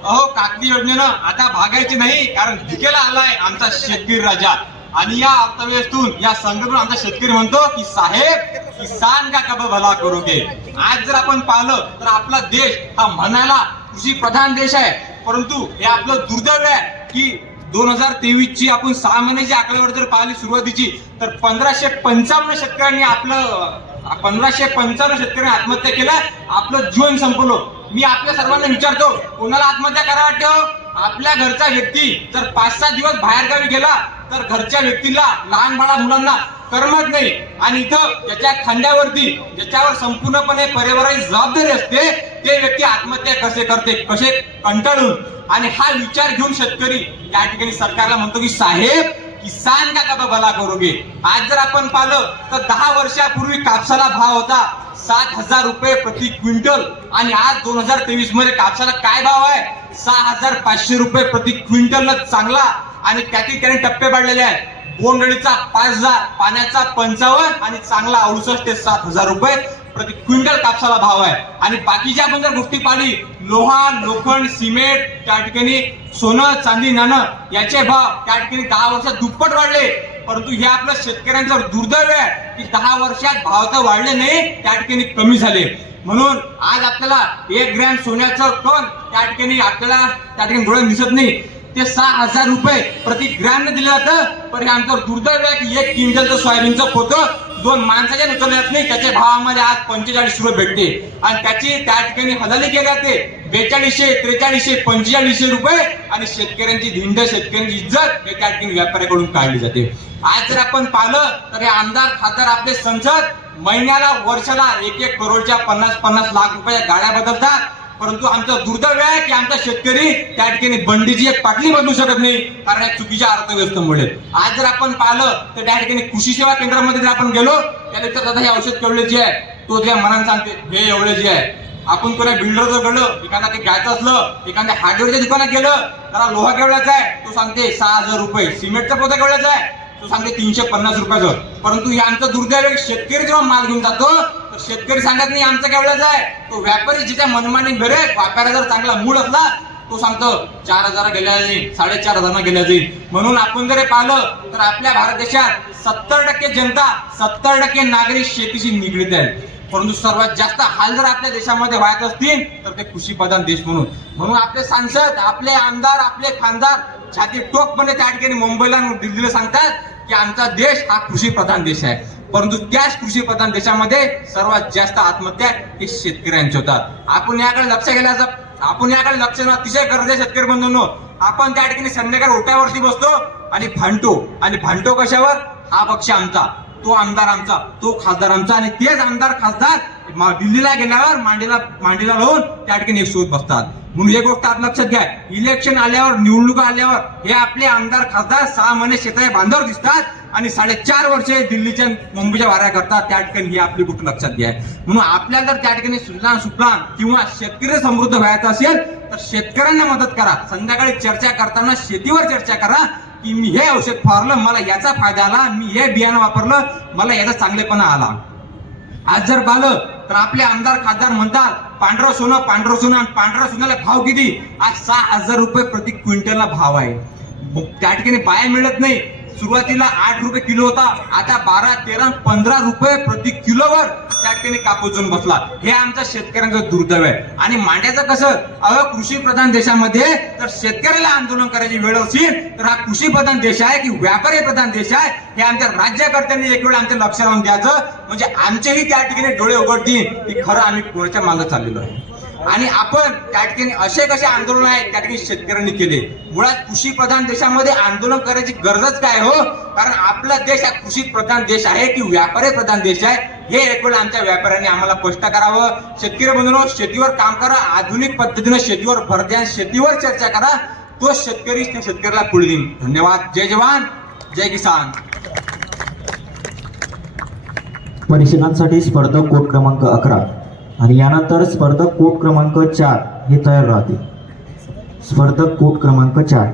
अहो कागदी योजनेनं आता भागायची नाही कारण भिकेला आलाय आमचा शेतकरी राजा. आणि या अर्थव्यवस्थेतून या संघटन आमचा शेतकरी म्हणतो की साहेब किसान का कब भला करोगे? आज जर आपण पाहिलं तर आपला देश हा म्हणायला कृषी प्रधान देश आहे. परंतु हे आपलं दुर्दैव आहे की दोन हजार तेवीस ची आपण सहा महिन्याची आकडेवारी जर पाहिली सुरुवातीची तर पंधराशे पंचावन्न शेतकऱ्यांनी आपलं पंधराशे पंचावन्न शेतकऱ्यांनी आत्महत्या केल्या. आपलं जीवन संपवलं मी आपल्या सर्वांना विचारतो कोणाला आत्महत्या करा वाटतं? आपल्या घरचा व्यक्ती जर पाच सहा दिवस बाहेरगावी गेला तर घरच्या व्यक्तीला लहान बाळा मुलांना करमत नाही. आणि इथं ज्याच्या खांद्यावरती ज्याच्यावर संपूर्णपणे पर्यावरणाची जबाबदारी असते ते व्यक्ती आत्महत्या कसे करते कसे कंटाळून? आणि हा विचार घेऊन शेतकरी त्या ठिकाणी सरकारला म्हणतो की साहेब किसान का कबा भला करोगे आज जर आपण पाहिलं तर दहा वर्षापूर्वी कापसाला भाव होता. सात हजार रुपये प्रति क्विंटल. आणि आज दोन हजार तेवीसमध्ये कापसाला काय भाव आहे? सहा हजार पाचशे रुपये प्रति क्विंटल चांगला. आणि त्यातील त्याने टप्पे पाडलेले आहेत. बोंडळीचा पाच हजार पाण्याचा पंचावन्न आणि चांगला अडुसष्ट ते सात हजार रुपये प्रति क्विंटल कापसाला भाव आहे. आणि बाकीच्या आपण जर गोष्टी पाहिली लोहा लोखंड सिमेंट त्या ठिकाणी सोनं चांदी नाणं याचे भाव त्या ठिकाणी दहा वर्षात दुप्पट वाढले. परंतु हे आपलं शेतकऱ्यांचं दुर्दैव आहे की दहा वर्षात भाव तर वाढले नाही त्या ठिकाणी कमी झाले. म्हणून आज आपल्याला एक ग्रॅम सोन्याचं कण त्या ठिकाणी आपल्याला त्या ठिकाणी डोळ्यात दिसत नाही. ते सहा हजार रुपये प्रति ग्रॅम दिलं जातं पण हे आमचं दुर्दैव आहे की एक क्विंटलचं सोयाबीनचं पोतं दोन माणसाच्या नुकसान येत नाही त्याच्या भावामध्ये आज पंचेचाळीस रुपये भेटते. आणि त्याची त्या ठिकाणी हलाली केली जाते. बेचाळीसशे त्रेचाळीसशे पंचेचाळीसशे रुपये आणि शेतकऱ्यांची धिंड शेतकऱ्यांची इज्जत हे ठिकाणी व्यापाऱ्याकडून काढली जाते. आज जर आपण पाहिलं तर हे आमदार खासदार आपले संसद महिन्याला वर्षाला एक एक करोडच्या पन्नास पन्नास लाख रुपयाच्या गाड्या बदलतात. परंतु आमचं दुर्दैव आहे की आमचा शेतकरी त्या ठिकाणी बंडीची एक पाटली बदलू शकत नाही कारण या चुकीच्या अर्थव्यवस्थेमुळे. आज जर आपण पाहिलं तर त्या ठिकाणी कृषी सेवा केंद्रामध्ये जर आपण गेलो त्या तर दादा हे औषध केवढे जे आहे तो त्या मनाने सांगते हे एवढे जे आहे. आपण कोणा बिल्डर जर एखादा ते घ्यायचं असलं एखाद्या हार्डवेअरच्या दुकानात गेलं त्याला लोहा केवढ्याचा आहे? तो सांगते सहा हजार रुपये. सिमेंटचा पोता केवढ्याचा आहे? तो सांगते तीनशे पन्नास रुपयाचं. परंतु हे आमचं दुर्दैव शेतकरी जेव्हा माल घेऊन जातो तर शेतकरी सांगत नाही आमचं केवढ्याचा आहे. तो व्यापारी जिच्या मनमानी घरे व्यापाऱ्या जर चांगला मूड असला तो सांगतो चार हजार गेल्या जाईल साडेचार हजार गेल्या जाईल म्हणून आपण जर पाहिलं तर आपल्या भारत देशात सत्तर टक्के जनता सत्तर टक्के नागरिक शेतीशी निगडीत आहेत. परंतु सर्वात जास्त हाल जर आपल्या देशामध्ये व्हायत असतील तर ते कृषी प्रधान देश म्हणून. म्हणून आपले सांसद आपले आमदार आपले खासदार छाती टोकपणे त्या ठिकाणी मुंबईला दिल्लीला सांगतात की आमचा देश हा कृषी प्रधान देश आहे. परंतु त्याच कृषी प्रधान देशामध्ये सर्वात जास्त आत्महत्या हे शेतकऱ्यांचे होतात. आपण याकडे लक्ष गेल्याचं आपण याकडे लक्ष अतिशय गरज आहे शेतकरी बंधूंनो. आपण त्या ठिकाणी संध्याकाळी ओट्यावरती बसतो आणि भांडतो. आणि भांडतो कशावर? हा पक्ष आमचा. तो आमदार आमचा तो खासदार आमचा आणि तेच आमदार खासदार दिल्लीला गेल्यावर मांडीला मांडीला लावून त्या ठिकाणी एक शोध बसतात. म्हणून एक गोष्ट आप लक्षात घ्या इलेक्शन आल्यावर निवडणुका आल्यावर हे आपले आमदार खासदार सहा महिने शेताच्या बांधावर दिसतात आणि साडेचार वर्षे दिल्लीच्या मुंबईच्या वाऱ्या करतात. त्या ठिकाणी ही आपली गोष्ट लक्षात घ्या. म्हणून आपल्याला जर त्या ठिकाणी सुजलाम सुफलाम किंवा शेतकरी समृद्ध व्हायचं असेल तर शेतकऱ्यांना मदत करा. संध्याकाळी चर्चा करताना शेतीवर चर्चा करा. की मी हे औषध फवारलं मला याचा फायदा आला मी हे बियाणं वापरलं मला याचा चांगलेपणा आला. आज जर पाहिलं तर आपले आमदार खासदार म्हणतात पांढरं सोनं पांढरं सोनं आणि पांढरं सोन्याला भाव किती? आज सहा हजार रुपये प्रति क्विंटलला भाव आहे. मग त्या ठिकाणी बाया मिळत नाही. सुरुवातीला आठ रुपये किलो होता. आता बारा तेरा पंधरा रुपये प्रति किलोवर त्या ठिकाणी कापूस जाऊन बसला. हे आमच्या शेतकऱ्यांचं दुर्दैव आहे. आणि मांड्याचं कसं? अहो कृषी प्रधान देशामध्ये तर शेतकऱ्याला आंदोलन करायची वेळ असेल तर हा कृषी प्रधान देश आहे की व्यापारी प्रधान देश आहे हे आमच्या राज्यकर्त्यांनी एक वेळ आमच्या लक्ष लावून द्यायचं. म्हणजे आमचेही त्या ठिकाणी डोळे उघडतील की खरं आम्ही कोणाच्या मागं चाललेलो आहे. आणि आपण त्या ठिकाणी असे कसे आंदोलन आहेत त्या ठिकाणी शेतकऱ्यांनी केले. मुळात कृषी प्रधान देशामध्ये आंदोलन करायची गरजच काय हो? कारण आपला देश हा कृषी प्रधान देश आहे की व्यापारी प्रधान देश आहे हे एक वेळ आमच्या व्यापाऱ्यांनी आम्हाला स्पष्ट करावं. शेतकरी बंधूंनो शेतीवर काम करा आधुनिक पद्धतीनं शेतीवर भर द्या शेतीवर चर्चा करा. तो शेतकरी त्या शेतकऱ्याला पुढे देईन. धन्यवाद. जय जवान जय किसान. परिशनांसाठी स्पर्धक कोट क्रमांक अकरा. आणि यानंतर स्पर्धक कोट क्रमांक चार हे तयार राहते स्पर्धक कोट क्रमांक चार.